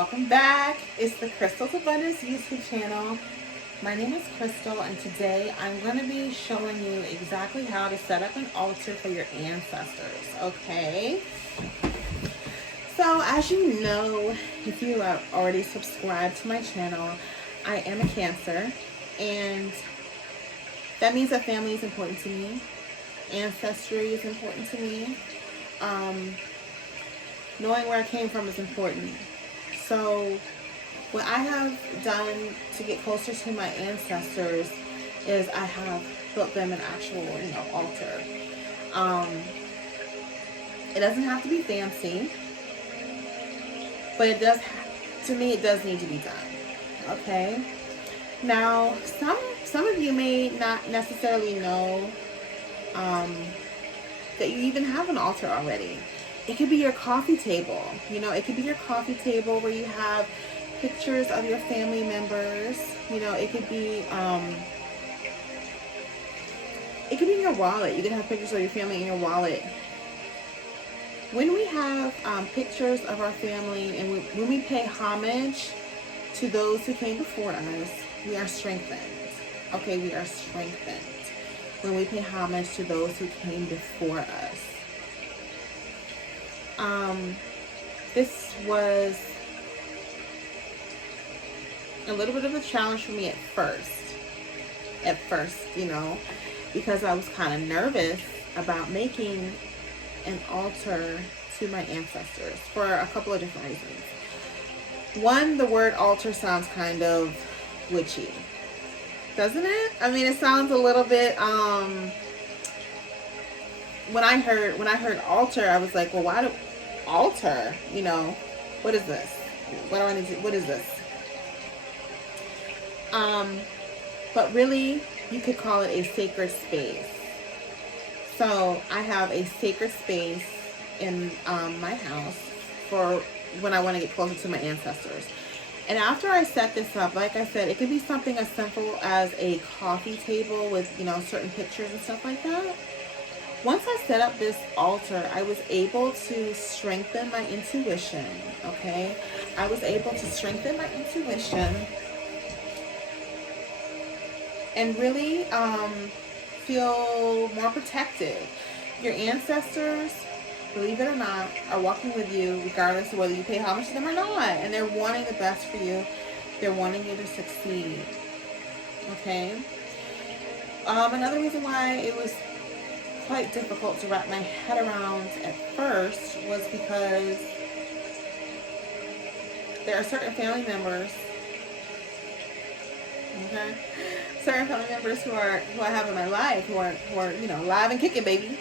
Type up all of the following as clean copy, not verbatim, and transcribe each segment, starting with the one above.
Welcome back. It's the Crystal's Abundance YouTube channel. My name is Crystal, and today I'm going to be showing you exactly how to set up an altar for your ancestors, okay? So as you know, if you are already subscribed to my channel, I am a Cancer, and that means that family is important to me. Ancestry is important to me. Knowing where I came from is important. So what I have done to get closer to my ancestors is I have built them an actual, altar. It doesn't have to be fancy, but it does, to me, it does need to be done. Okay. Now, some of you may not necessarily know that you even have an altar already. It could be your coffee table. It could be your coffee table where you have pictures of your family members. It could be in your wallet. You could have pictures of your family in your wallet. When we have pictures of our family and when we pay homage to those who came before us, we are strengthened. Okay, we are strengthened when we pay homage to those who came before us. This was a little bit of a challenge for me at first, because I was kind of nervous about making an altar to my ancestors for a couple of different reasons. One, the word altar sounds kind of witchy, doesn't it? I mean, it sounds a little bit, when I heard altar, I was like, well, why do altar? What is this? What do I need to, what is this? But really, you could call it a sacred space. So I have a sacred space in my house for when I want to get closer to my ancestors. And after I set this up, like I said, it could be something as simple as a coffee table with, certain pictures and stuff like that. Once I set up this altar, I was able to strengthen my intuition, okay? I was able to strengthen my intuition and really feel more protected. Your ancestors, believe it or not, are walking with you regardless of whether you pay homage to them or not. And they're wanting the best for you. They're wanting you to succeed, okay? Another reason why it was quite difficult to wrap my head around at first was because there are certain family members, okay, certain family members who I have in my life who are live and kicking, baby,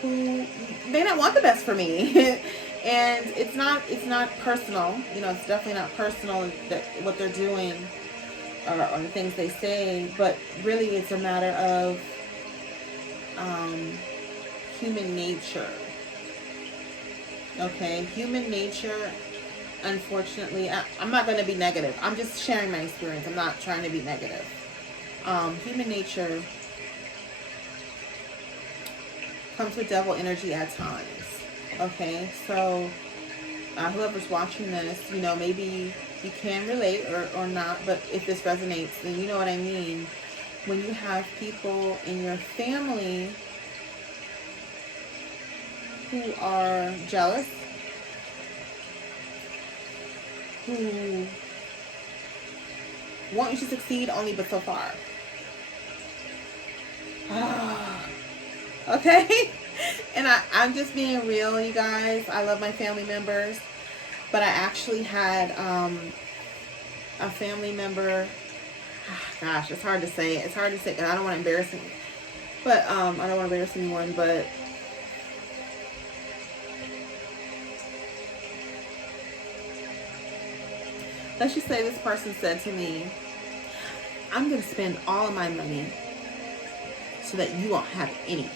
who may not want the best for me. And it's not personal, it's definitely not personal that what they're doing or the things they say, but really it's a matter of human nature. Okay, human nature, unfortunately, I'm not going to be negative. I'm just sharing my experience. I'm not trying to be negative. Human nature comes with devil energy at times. Okay, so whoever's watching this, maybe you can relate or not, but if this resonates, then you know what I mean. When you have people in your family who are jealous, who want you to succeed only but so far. Okay? And I'm just being real, you guys. I love my family members, but I actually had a family member. Gosh, it's hard to say. It's hard to say because I don't want to embarrass him. But I don't want to embarrass anyone. But let's just say this person said to me, "I'm going to spend all of my money so that you won't have any."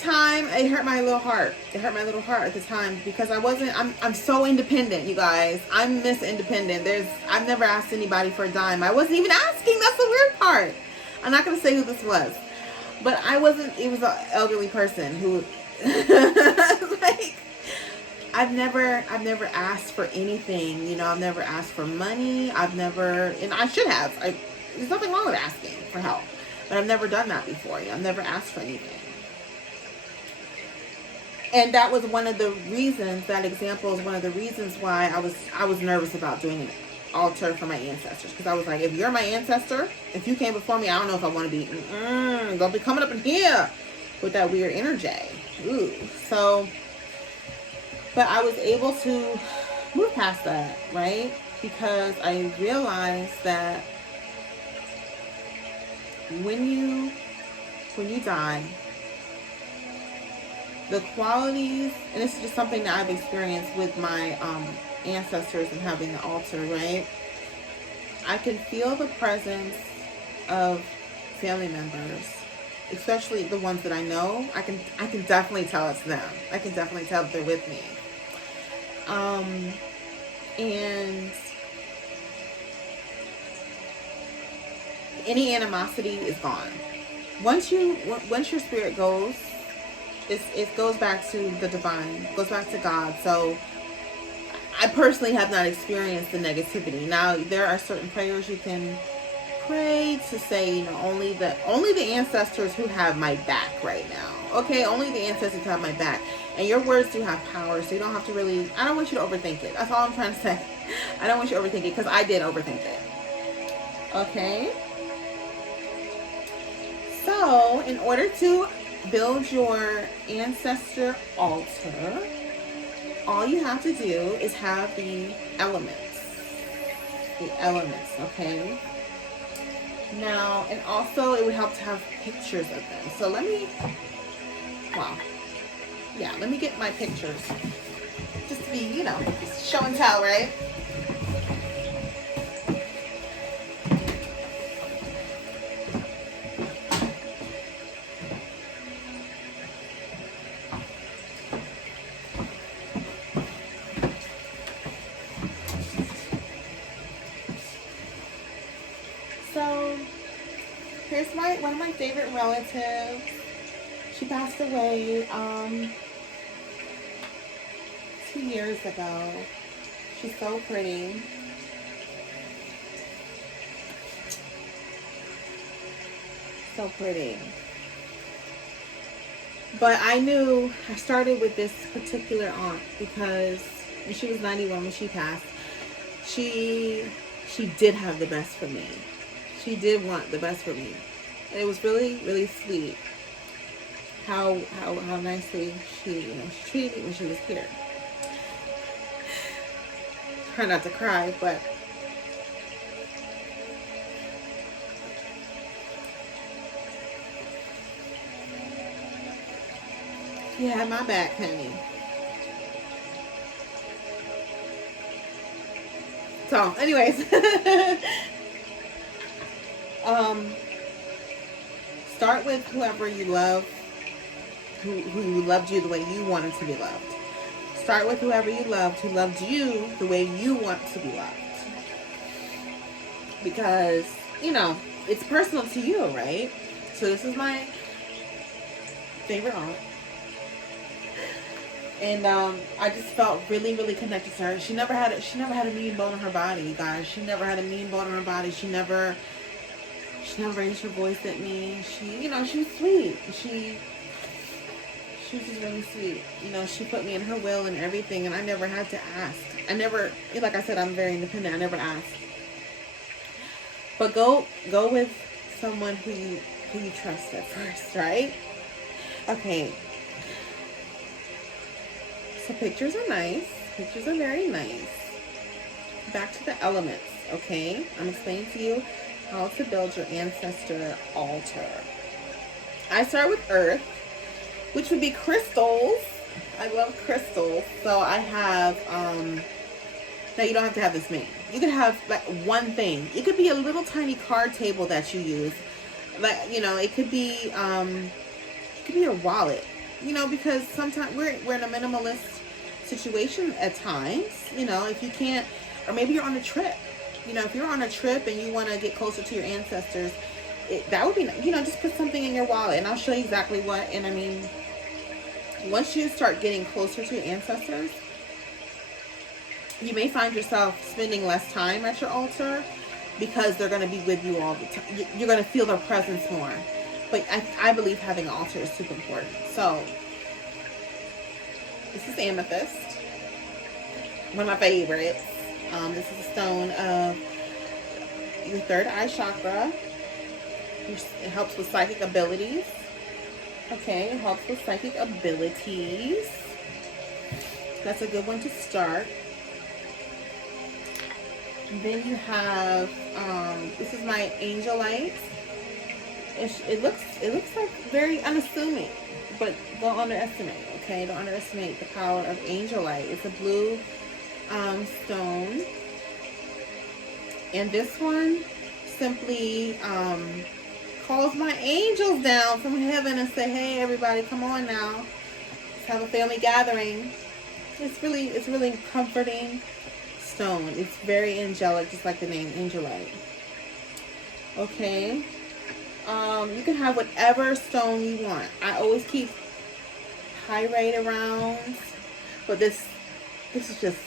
Time it hurt my little heart. It hurt my little heart at the time because I'm so independent, you guys. I'm Miss Independent. I've never asked anybody for a dime. I wasn't even asking. That's the weird part. I'm not going to say who this was. But I wasn't, it was an elderly person who, like, I've never asked for anything, you know, I've never asked for money, and I should have, there's nothing wrong with asking for help, but I've never done that before, I've never asked for anything. And that was one of the reasons, that example is one of the reasons why I was nervous about doing an altar for my ancestors. Because I was like, if you're my ancestor, if you came before me, I don't know if I want to be, don't be coming up in here with that weird energy. Ooh. So, but I was able to move past that, right? Because I realized that when you die, the qualities, and this is just something that I've experienced with my ancestors and having the altar, right? I can feel the presence of family members, especially the ones that I know. I can definitely tell it's them. I can definitely tell that they're with me. And any animosity is gone. Once your spirit goes, it goes back to the divine, it goes back to God. So I personally have not experienced the negativity. Now, there are certain prayers you can pray to say, you know, only the ancestors who have my back right now. Okay, only the ancestors who have my back. And your words do have power, so you don't have to really, I don't want you to overthink it. That's all I'm trying to say. I don't want you to overthink it, because I did overthink it. Okay? So, in order to build your ancestor altar, all you have to do is have the elements. Okay? Now, and also it would help to have pictures of them. So let me get my pictures. Just to be, you know, just show and tell, right? So here's one of my favorite relatives. She passed away 2 years ago. She's so pretty. So pretty. But I started with this particular aunt because when she was 91 when she passed, she did have the best for me. She did want the best for me. And it was really, really sweet how nicely she treated me when she was here. Try not to cry, but she had my back, honey. So, anyways, start with whoever you love, who loved you the way you wanted to be loved. Start with whoever you loved, who loved you the way you want to be loved. Because, you know, it's personal to you, right? So this is my favorite aunt. And I just felt really, really connected to her. She never had a mean bone in her body, you guys. She never had a mean bone in her body. She never raised her voice at me. She was sweet. She was just really sweet. You know, she put me in her will and everything, and I never had to ask. Like I said, I'm very independent. I never asked. But go with someone who you trust at first, right? Okay. So pictures are nice. Pictures are very nice. Back to the elements, okay? I'm explaining to you how to build your ancestor altar. I start with earth, which would be crystals. I love crystals. So I have, now you don't have to have this many. You could have like one thing. It could be a little tiny card table that you use. Like, you know, it could be your wallet. You know, because sometimes we're in a minimalist situation at times. You know, if you can't, or maybe you're on a trip. You know, if you're on a trip and you want to get closer to your ancestors, that would be, you know, just put something in your wallet, and I'll show you exactly what. And I mean, once you start getting closer to ancestors, you may find yourself spending less time at your altar because they're going to be with you all the time. You're going to feel their presence more. But I believe having an altar is super important. So this is amethyst, one of my favorites. This is a stone of your third eye chakra. It helps with psychic abilities. Okay, it helps with psychic abilities. That's a good one to start. And then you have, this is my angelite. It looks like very unassuming, but don't underestimate, okay? Don't underestimate the power of angelite. It's a blue stone. And this one simply calls my angels down from heaven and say, hey, everybody, come on now. Let's have a family gathering. It's really comforting stone. It's very angelic, just like the name, angelite. Okay. You can have whatever stone you want. I always keep pyrite around, but this is just,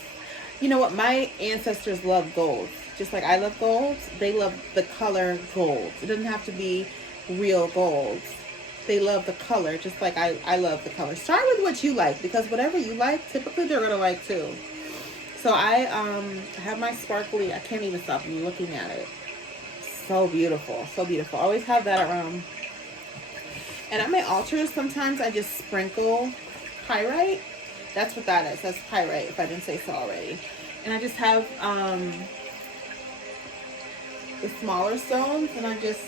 you know what, my ancestors love gold. Just like I love gold, they love the color gold. It doesn't have to be real gold. They love the color, just like I love the color. Start with what you like, because whatever you like, typically they're gonna like too. So I have my sparkly, I can't even stop looking at it. So beautiful, so beautiful. I always have that around. And at my altars, sometimes I just sprinkle pyrite. That's what that is. That's pyrite, if I didn't say so already. And I just have the smaller stones, and I just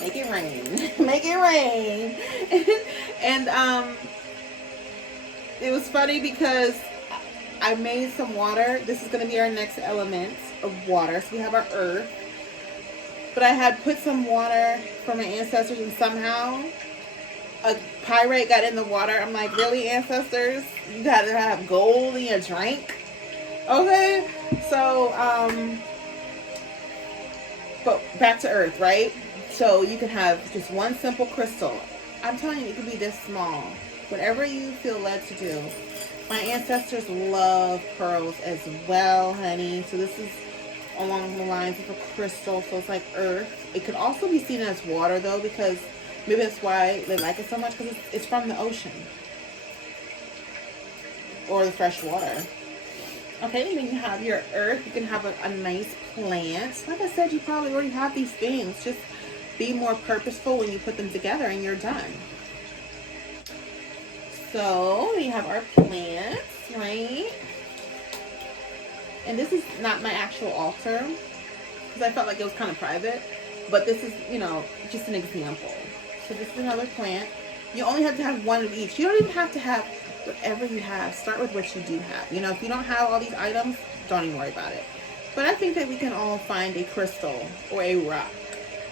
make it rain. Make it rain. And it was funny because I made some water. This is going to be our next element of water. So we have our earth. But I had put some water for my ancestors, and somehow a pyrite got in the water. I'm like, really, ancestors? You gotta have gold in your drink? Okay. So, but back to earth, right? So you can have just one simple crystal. I'm telling you, it could be this small. Whatever you feel led to do. My ancestors love pearls as well, honey. So this is along the lines of a crystal, so it's like earth. It could also be seen as water though, because maybe that's why they like it so much, because it's from the ocean or the fresh water. Okay, and then you have your earth. You can have a nice plant. Like I said, you probably already have these things. Just be more purposeful when you put them together and you're done. So we have our plants, right? And this is not my actual altar, because I felt like it was kind of private. But this is, you know, just an example. So this is another plant. You only have to have one of each. You don't even have to have whatever you have. Start with what you do have. You know, if you don't have all these items, don't even worry about it. But I think that we can all find a crystal or a rock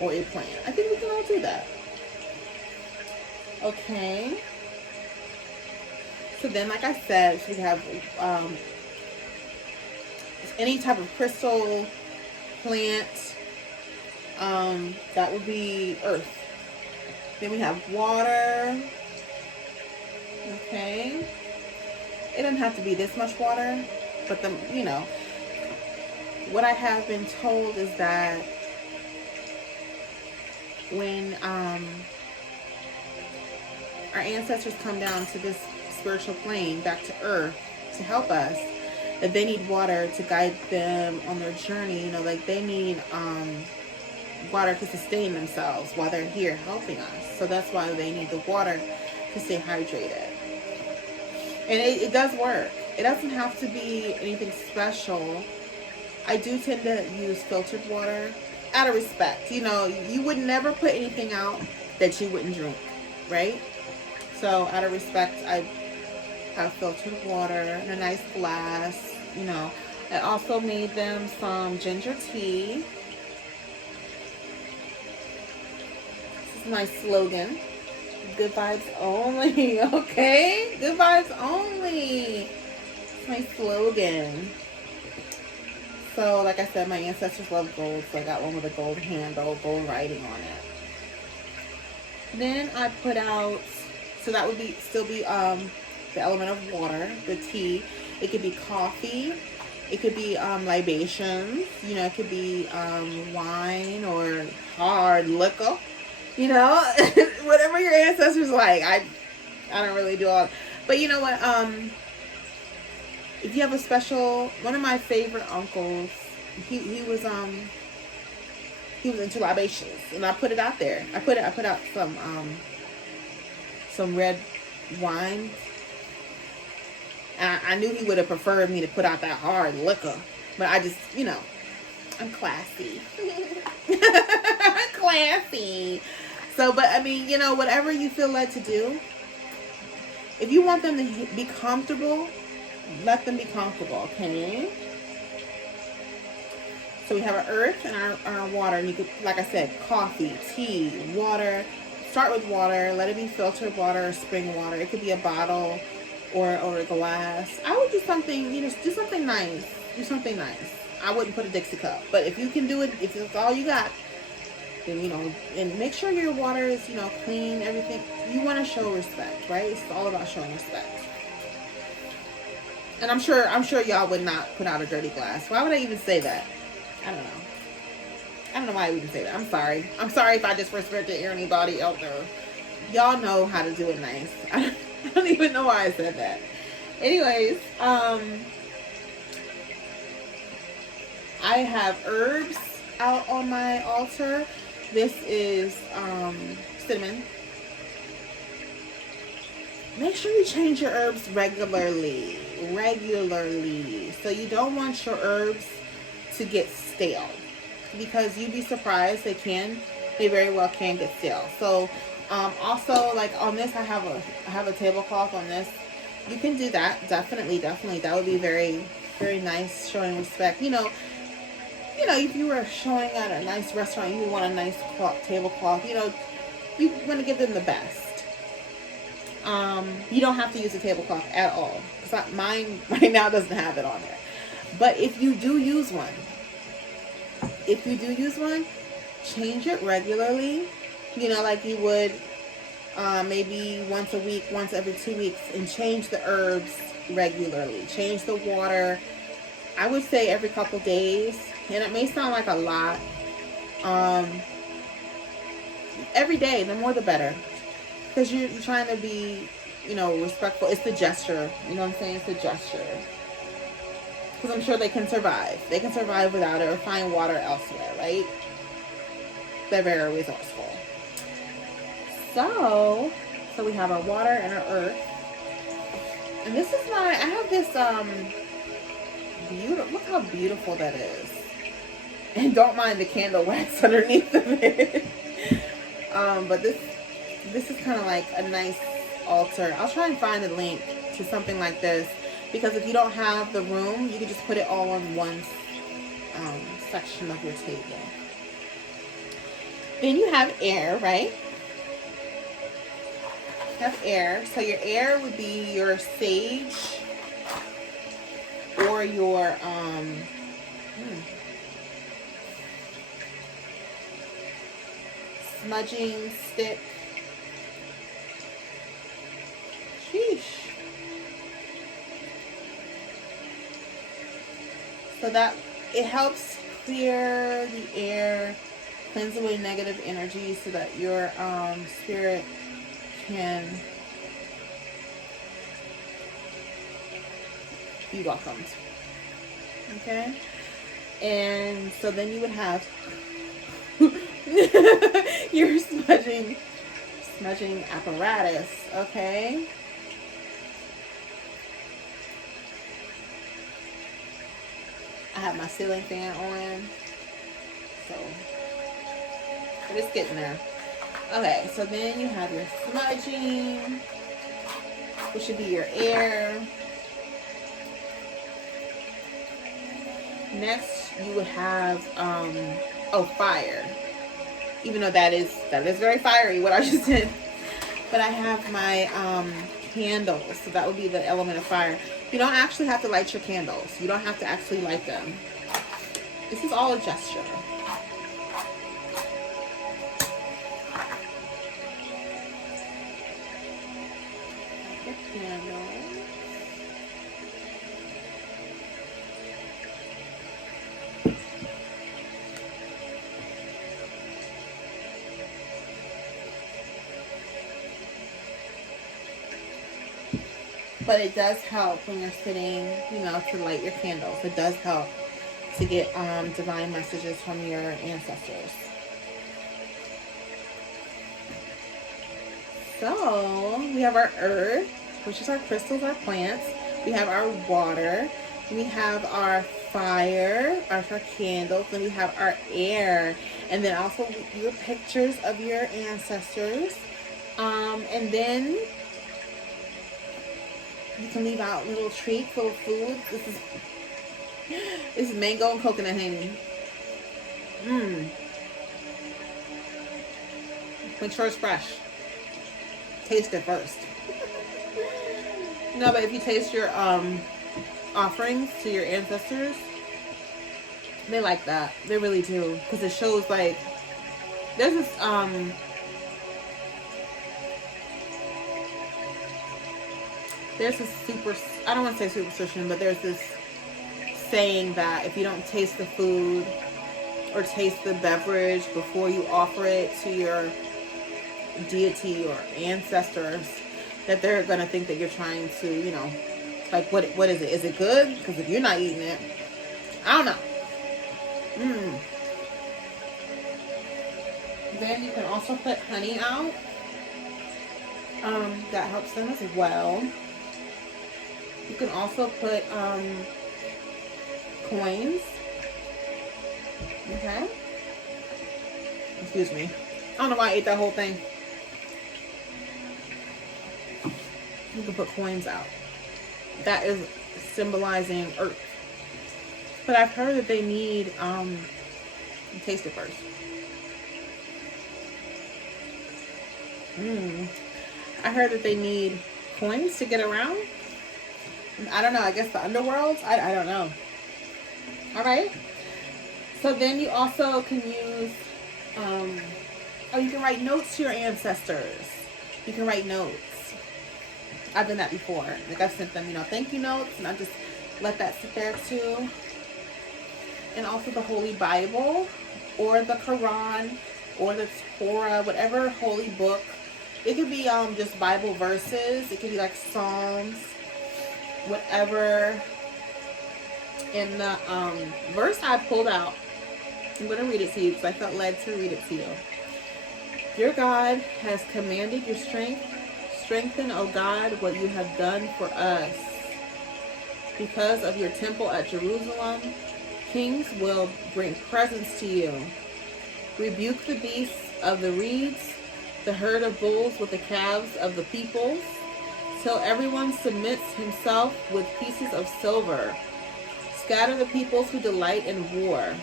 or a plant. I think we can all do that. Okay. So then, like I said, so we have any type of crystal, plant, that would be earth. Then we have water. Okay. It doesn't have to be this much water, but you know, what I have been told is that when our ancestors come down to this spiritual plane, back to earth, to help us, that they need water to guide them on their journey. You know, like they need water to sustain themselves while they're here helping us. So that's why they need the water to stay hydrated. And it does work. It doesn't have to be anything special. I do tend to use filtered water out of respect. You know, you would never put anything out that you wouldn't drink, right? So out of respect, I have filtered water in a nice glass. You know, I also made them some ginger tea. This is my slogan. Good vibes only, okay? Good vibes only. It's my slogan. So like I said, my ancestors love gold, so I got one with a gold handle, gold writing on it. Then I put out, so that would be still be the element of water, the tea. It could be coffee. It could be libations. You know, it could be wine or hard liquor. You know, whatever your ancestors like. I don't really do all. But you know what? If you have a special, one of my favorite uncles, he was into libations, and I put it out there. I put out some red wine. And I knew he would have preferred me to put out that hard liquor, but I just, you know, I'm classy. Classy. So, but I mean, you know, whatever you feel led to do. If you want them to be comfortable, let them be comfortable, okay? So we have our earth and our water, and you could, like I said, coffee, tea, water. Start with water. Let it be filtered water or spring water. It could be a bottle or a glass. I would do something, you know, do something nice. Do something nice. I wouldn't put a Dixie cup, but if you can do it, if it's all you got, then, you know, and make sure your water is, you know, clean, everything. You want to show respect, right? It's all about showing respect. And I'm sure y'all would not put out a dirty glass. Why would I even say that? I don't know. I don't know why I would even say that. I'm sorry. I'm sorry if I disrespected anybody out there. Y'all know how to do it nice. I don't even know why I said that. Anyways, I have herbs out on my altar. This is cinnamon. Make sure you change your herbs regularly. So you don't want your herbs to get stale, because you'd be surprised they very well can get stale. So also, like on this, I have a tablecloth on this. You can do that. Definitely. That would be very, very nice, showing respect. You know, if you were showing at a nice restaurant, you want a nice tablecloth. You know, you want to give them the best. You don't have to use a tablecloth at all. Mine right now doesn't have it on there. But if you do use one, change it regularly. You know, like you would maybe once a week, once every 2 weeks, and change the herbs regularly. Change the water. I would say every couple days, and it may sound like a lot. Every day, the more the better, because you're trying to be, you know, respectful. It's the gesture. You know what I'm saying? It's the gesture. Because I'm sure they can survive. They can survive without it or find water elsewhere, right? They're very resourceful. So we have our water and our earth. And this is I have this beautiful, look how beautiful that is. And don't mind the candle wax underneath of it. But this is kind of like a nice altar. I'll try and find a link to something like this, because if you don't have the room, you can just put it all on one section of your table. Then you have air, right? You have air. So your air would be your sage or your smudging stick. Sheesh. So that it helps clear the air, cleanse away negative energy, so that your spirit can be welcomed. Okay? And so then you would have your smudging apparatus, okay? I have my ceiling fan on, so but it's getting there. Okay, so then you have your smudging, which should be your air. Next, you would have fire. Even though that is very fiery, what I just did. But I have my candles, so that would be the element of fire. You don't actually have to light your candles. You don't have to actually light them. This is all a gesture. The candle. But it does help when you're sitting, you know, to light your candles. It does help to get divine messages from your ancestors. So we have our earth, which is our crystals, our plants. We have our water. We have our fire, our candles. Then we have our air. And then also your pictures of your ancestors. And then you can leave out little treats, little food. This is mango and coconut honey. Make sure it's fresh. Taste it first. No, but if you taste your offerings to your ancestors, they like that. They really do, because it shows like there's this super, I don't want to say superstition, but there's this saying that if you don't taste the food or taste the beverage before you offer it to your deity or ancestors, that they're going to think that you're trying to, you know, like, what is it? Is it good? Because if you're not eating it, I don't know. Then you can also put honey out. That helps them as well. You can also put coins. Okay. Excuse me. I don't know why I ate that whole thing. You can put coins out. That is symbolizing earth. But I've heard that they need, taste it first. I heard that they need coins to get around. I don't know. I guess the underworld. I don't know. All right. So then you also can use, you can write notes to your ancestors. You can write notes. I've done that before. Like, I've sent them, you know, thank you notes, and I just let that sit there too. And also the Holy Bible, or the Quran, or the Torah, whatever holy book. It could be just Bible verses. It could be like Psalms, whatever. In the verse I pulled out, I'm going to read it to you because I felt led to read it to you. Your God has commanded your strength. Strengthen, O God, what you have done for us. Because of your temple at Jerusalem, kings will bring presents to you. Rebuke the beasts of the reeds, the herd of bulls with the calves of the peoples, till everyone submits himself with pieces of silver. Scatter the peoples who delight in war.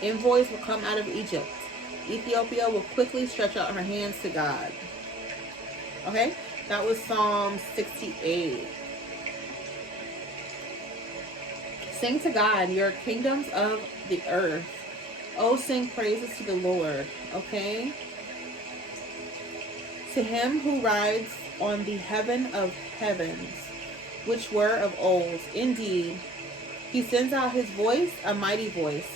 Envoys will come out of Egypt. Ethiopia will quickly stretch out her hands to God. Okay? That was Psalm 68. Sing to God, your kingdoms of the earth. Oh, sing praises to the Lord. Okay? To him who rides on the heaven of heavens, which were of old. Indeed, he sends out his voice, a mighty voice.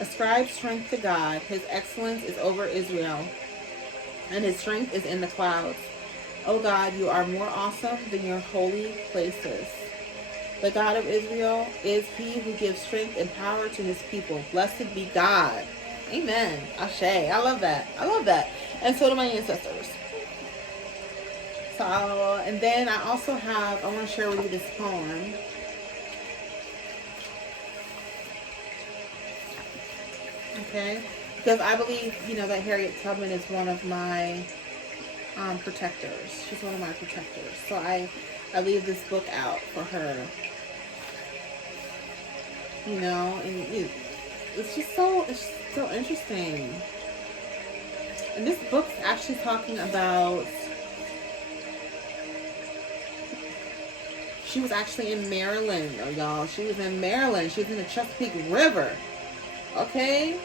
Ascribe strength to God. His excellence is over Israel, and his strength is in the clouds. O God, you are more awesome than your holy places. The God of Israel is he who gives strength and power to his people. Blessed be God. Amen. Ashe. I love that. I love that. And so do my ancestors. So, and then I also have, I want to share with you this poem. Okay? Because I believe, you know, that Harriet Tubman is one of my protectors. She's one of my protectors. So I leave this book out for her. You know, and it's just so interesting. And this book's actually talking about, she was actually in Maryland, y'all. She was in Maryland. She was in the Chesapeake River. okay?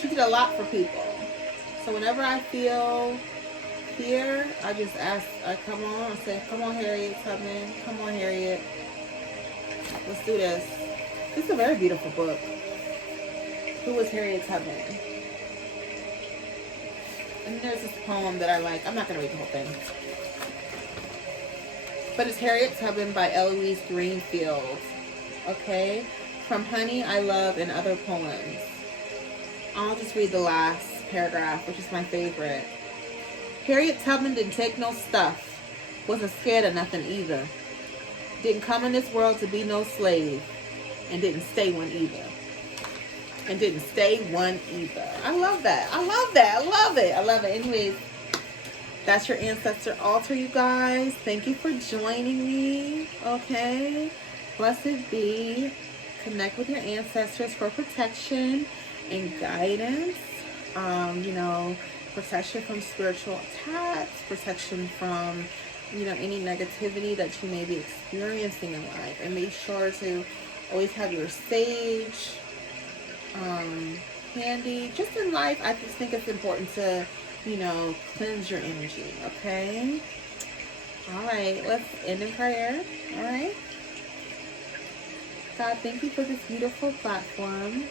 She did a lot for people. So whenever I feel fear, I just ask, I come on and say, come on, Harriet Tubman. Come on, Harriet. Let's do this. This is a very beautiful book. Who was Harriet Tubman? And there's this poem that I like. I'm not going to read the whole thing. But it's Harriet Tubman by Eloise Greenfield. Okay? From Honey, I Love, and Other Poems. I'll just read the last paragraph, which is my favorite. Harriet Tubman didn't take no stuff. Wasn't scared of nothing either. Didn't come in this world to be no slave. And didn't stay one either. And didn't stay one either. I love that. I love that. I love it. I love it. Anyways, that's your ancestor altar, you guys. Thank you for joining me. Okay. Blessed be. Connect with your ancestors for protection and guidance. You know, protection from spiritual attacks, protection from, you know, any negativity that you may be experiencing in life. And make sure to always have your sage handy. Just in life, I just think it's important to, you know, cleanse your energy. Okay. All right. Let's end in prayer. All right. God, thank you for this beautiful platform.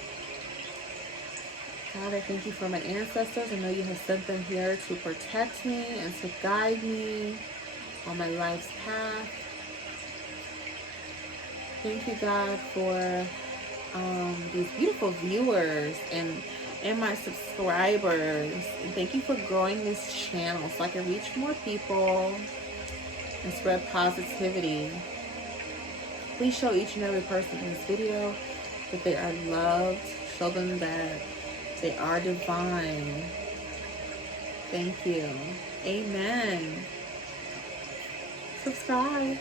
God, I thank you for my ancestors. I know you have sent them here to protect me and to guide me on my life's path. Thank you, God, for these beautiful viewers and my subscribers. And thank you for growing this channel so I can reach more people and spread positivity. Please show each and every person in this video that they are loved. Show them that they are divine. Thank you. Amen. Subscribe.